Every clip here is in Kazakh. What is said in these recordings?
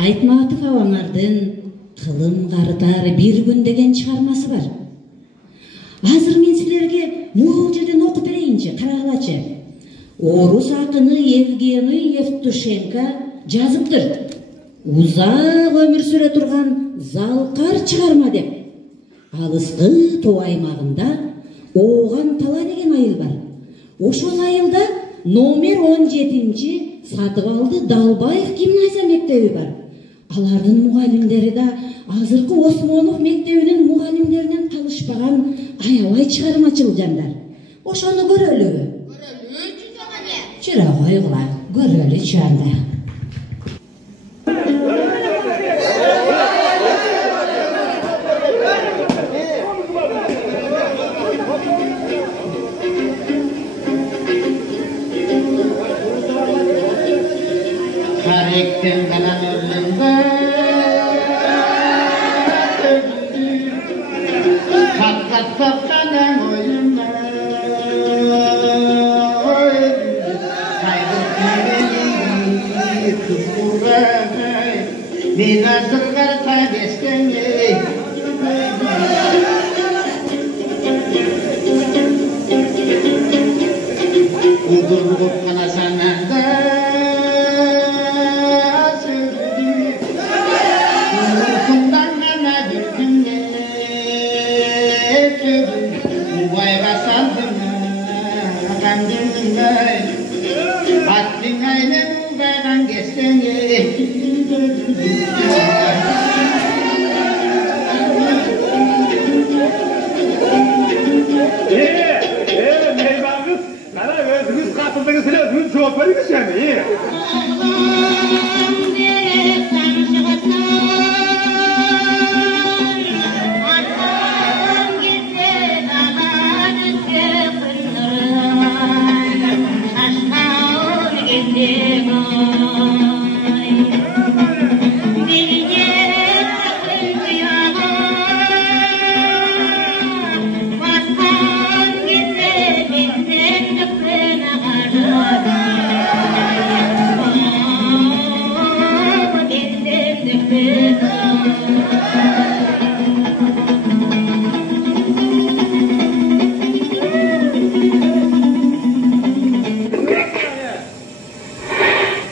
Айтматов Абаңардын «Кылым карытар бир күн» деген чыгармасы бар. Азыр мен силерге могул жерден окуп берейинчи, карагылачы. Орус акыны Евгений Евтушенко жазыптыр. Узак өмүр сүрө турган залкар чыгарма деп. Алыскы Тоо аймагында Ооган Тала деген айыл бар. Ошол айылда номер 17-ci Сатыбалды Далбаев гимназия мектеби бар. Алардын мугалимдери да азыркы Осмонов мектебинин мугалимдеринен калышпаган аябай чыгармачыл жандар. Ошону көрөлүбү? Чыра койгула, көрөлү чанда. Karekten kalan önünde Katlat toplanın oyunda Kaybet gibi kız buğray Ben azılgar kardeşteni Udurlup kanasananda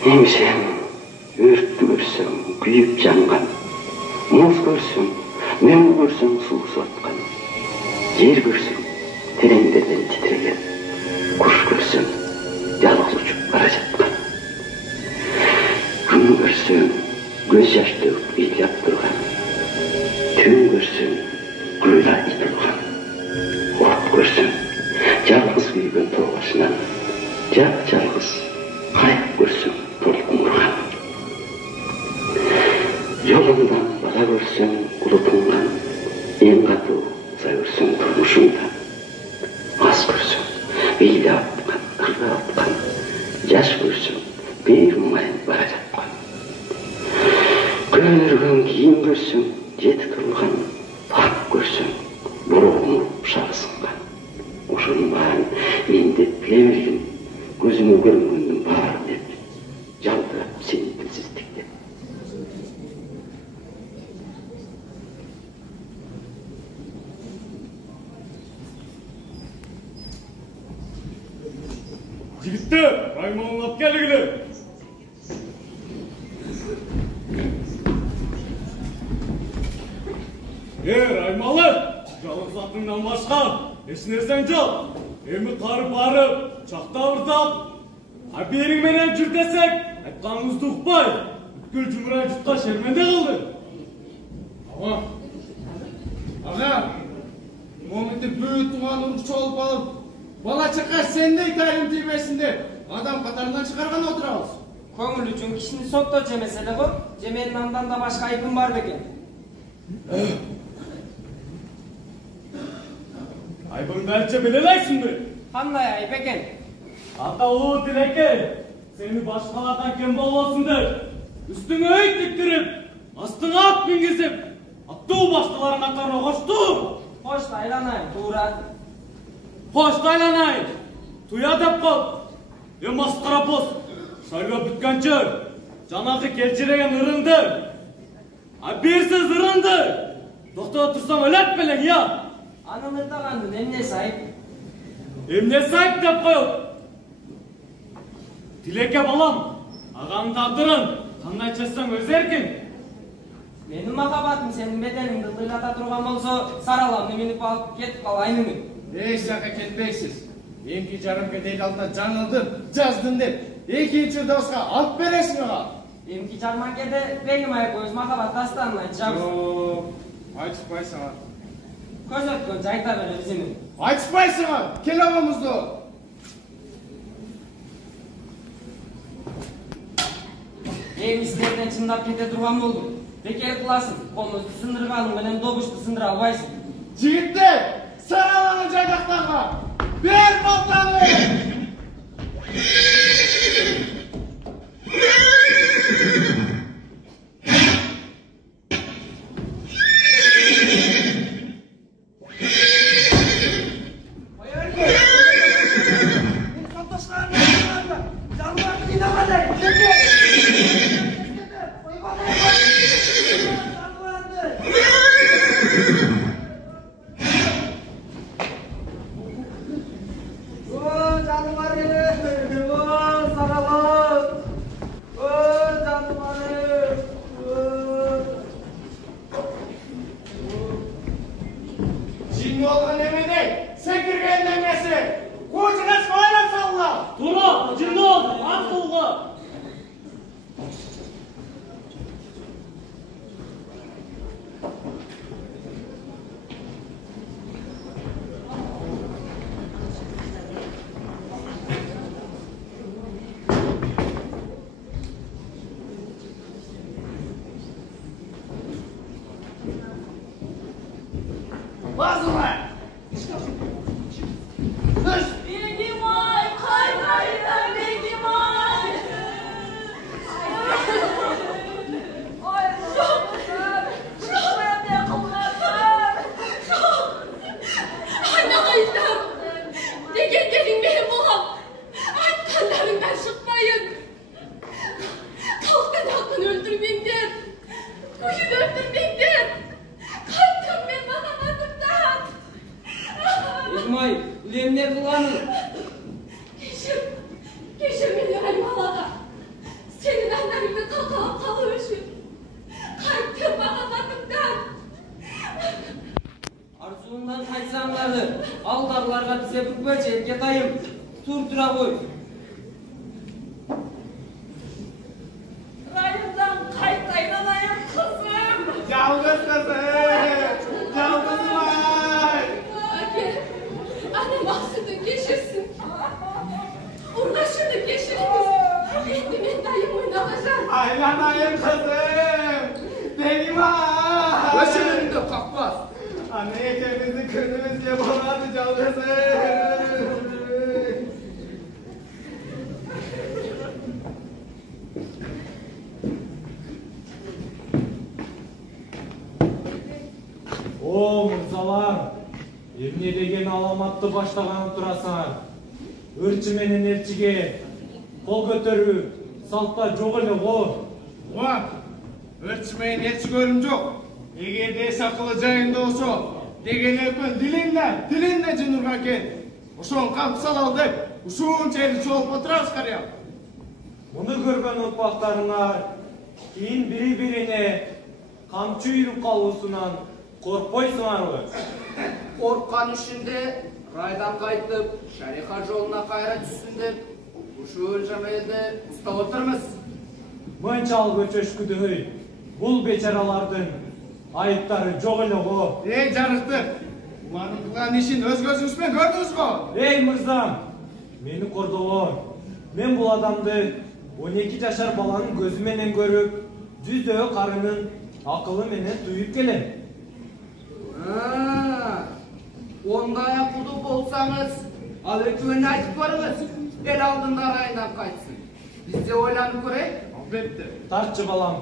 Emsem, örtü görsem, kuyup jangan, muz görsem, mem görsem, suv sotkan, yer görsem, terenglerden titregen, kuş görsem, yalgız uçup bara жатқан. Күн görsem, göz yaş tөгүп ыйлап турган, түн görsem, кuyла ит урган, от görsem, жалгыз күйгөн тоо башынан, жап-жалгыз кайык görsem, толкунған. Жолыңдан бала көрсең, құлытыңнан, ең қату за көрсең тұрмышыңда. Ас көрсең, бейлі атқан, ырға атқан, жаш көрсең, бейір мұңайын бара жатқан. Көнірген киім көрсең, жеті қылған, ат көрсең, бұрығын шарысынған. Ошының барын мен де біле берген, көзіме көрінгеннің бар деп. Жалдырап сені тілсіздікте. Жігіттер, Раймонын алып келгілі. Раймалы, жалғыз атыңнан башқа, ешнерсең жоқ. Емі қарып барып, чақта ұртап, берің менен жүр десек, айтқаныңызды ұқпай, бүткіл жұмырай жұтқа шерменде қылды. Аға, момынды бөйт туған ұрықшы олып алып, бала чақа сендей тайым тейбесінде адам қатарынан шығарған отырауыз. Көңіл үшін кішіні сотто жемеселі ғой, жеменің андан да башқа айпын бар бекен. Айпыңды әлче білелайсың бе? Қандай айып екен? Атаулы Дилеке, сені башқалардан кем боласыңдар. Үстіңе өй тіктіріп, астыңа ат мінгізіп, атту башқаларын қатарына қошты. Қошты айланайын, тура. Қошты айланайын, туя деп қол. Масқара пост, шайға бүткенші, Жанагы келчиреген ырынды. Бирсиз ырынды. Токтоп турсаң өлөт белең, я. Анын ырдагандын эмнеси айып? Эмнеси айып деп коет. Тилекке балам, агамдын тагдырын кандай чечсең өз эркиң. Менин махабатым сенин бедениңди тыйлата турган болсо, сараламды минип алып кетип калайынмы? Эч жака кетпейсиз. Эмки жарым кедейл алдында жаңылдым, жаздым деп, экинчи доска алып бересиң ага. Эмки жарман кеде бегим айып өз махабат дастанын айтышабыз. Жок, айтышпайсың ага. Көзөткөн жайта беребиз эми. Айтышпайсың ага, кел агамызды. Эми силерден чындап кете турган болдум. Бекер кыласың, колуңду сындырганың менен добушту сындыра албайсың. Жигиттер, сараланы жайдактарга. Бер балтаны! Aldağlarga bize bükböçe etke tayım. Tur-tura koy. Rayımdan kayıtlayın alayım kızım. Yalgız kızım. Yalgızım ay. Anne maksudun geçirsin. Uğraşını geçiriniz. Kendimin dayım oynanacak. Aylanayım kızım. Benim ay. Başının da kapmaz. Anne ekemizin kırmızı yapamadı yalgızım. О, мырзалар, эмне деген аламатты баштаган турасыңар? Өрчү менен элчиге кол көтөрүү салтта жок эле го. Ва, өрчүмейин элчи көрүм жок. Эгерде эс акылы жайында болсо, дегелепин тилинде жынурга экен. Ошону камп салалы деп, ушунча эле чогулуп отурабыз карыя. Муну көргөн урпактарыңар кийин бири-бирине камчы үйрүп калуусунан коркпойсуңарбы? Korkan işinde raydan kaytıp şariha yoluna kayra düşsün деп, uşul jamelde usta oturmaz. Мынчал көчөшкүдөй, бул бечаралардын айыптары жок эле го. Эй жарыктык, улардын кылган ишин өз көзүңүз менен көрдүңүз го? Эй мырзам, мени кордогон. Мен бул адамды 12 жашар баланын көзү менен көрүп, жүздөгү карынын акылы менен туюп келем. Onday akıllı bolsanız, al öküğünü açıp varınız, el aldığında rayından kaçsın. Biz de oylanıp göreyim. Alбетте. Тартчы балам.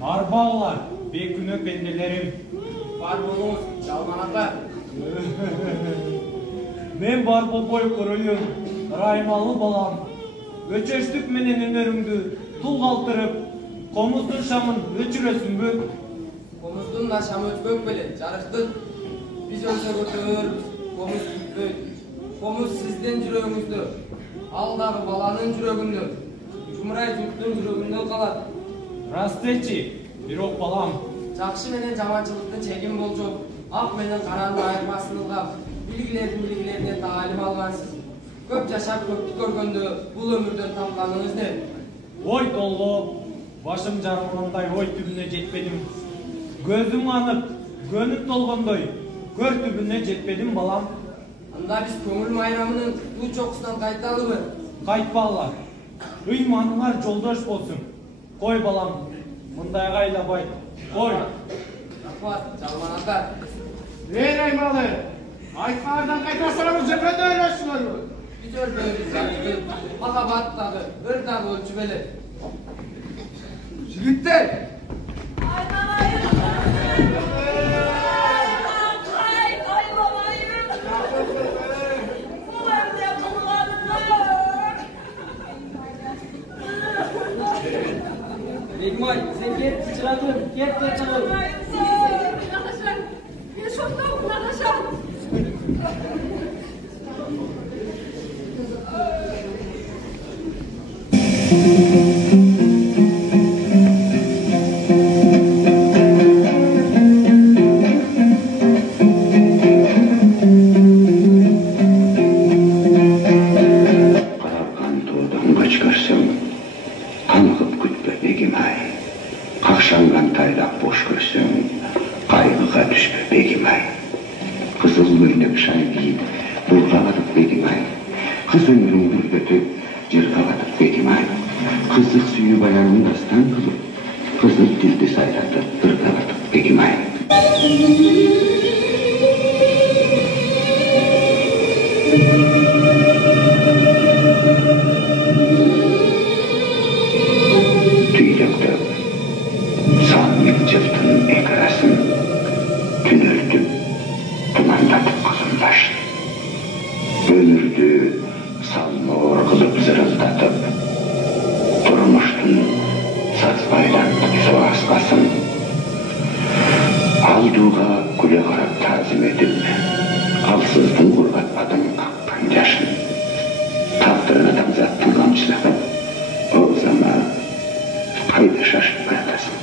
Арбағылар, бекүнө пенделерим. Var болуңуз, Жалман ата. Мен бар болбой көрөйүн, Раймалы балам. Өчөштүк менен өнөрүңдү тул калтырып, комуздун шамын өчүрөсүңбү? Комуздун да шамы өчпөк беле, жарыктык. Биз өлсө көтөрүбүз, комуз күтпөйт. Комуз сиздин жүрөгүңүздө, ал дагы баланын жүрөгүндө, жумурай журттун жүрөгүндө калат. Рас дечи, бирок балам. Жакшы менен жаманчылыктын чегин болжоп, ак менен каранын айырмасын ылгап, билгилердин таалим алгансыз. Көп жашап көптү көргөндө бул өмүрдөн тапканыңыз не? Ой толгоп, башым жарылгандай ой түбүнө жетпедим. Көзүм анык, көнүк толгондой, көр түбүнө жетпедим балам. Анда биз көңүл майрамынын бул чокусунан кайталыбы? Кайтпагыла. Ыйманыңар жолдош болсун. Кой балам, мындайга айлабай. Кой. Рахмат, жалманатар. Аймалы, айтмаардан кайтасыңыз жепеде ойлошуңарбы? Biz örgüyoruz zaten. Makabat dağı, ır dağı ölçümeli. Жигиттер! Begimoy, sen git çıradın, git çıradın. Ben şokta uğraşam. Kakşangan taylak boş görsün, kaygıga düşme Begimay. Kızıl örnek şay giyip, burgaladık Begimay. Kız ömrün bir götüp, cırgaladık Begimay. Kızlık suyu bayanın dastan kılıp, kızıl dildi saylatıp, ırgaladık Begimay. Tüylükte sanmık cıftın ekrasın, tünürtüp, dumandatıp kızımdaşın. Ömürdü salmor kılıp zırıldatıp, durmuştun satsbaylandık su askasın. Alduğuna kule karab tazim edip, alsızdın kurbatmadın kakkan yaşın. Taktırına damzattın kamçılığı, o zaman kayda şaşıp bırakasın.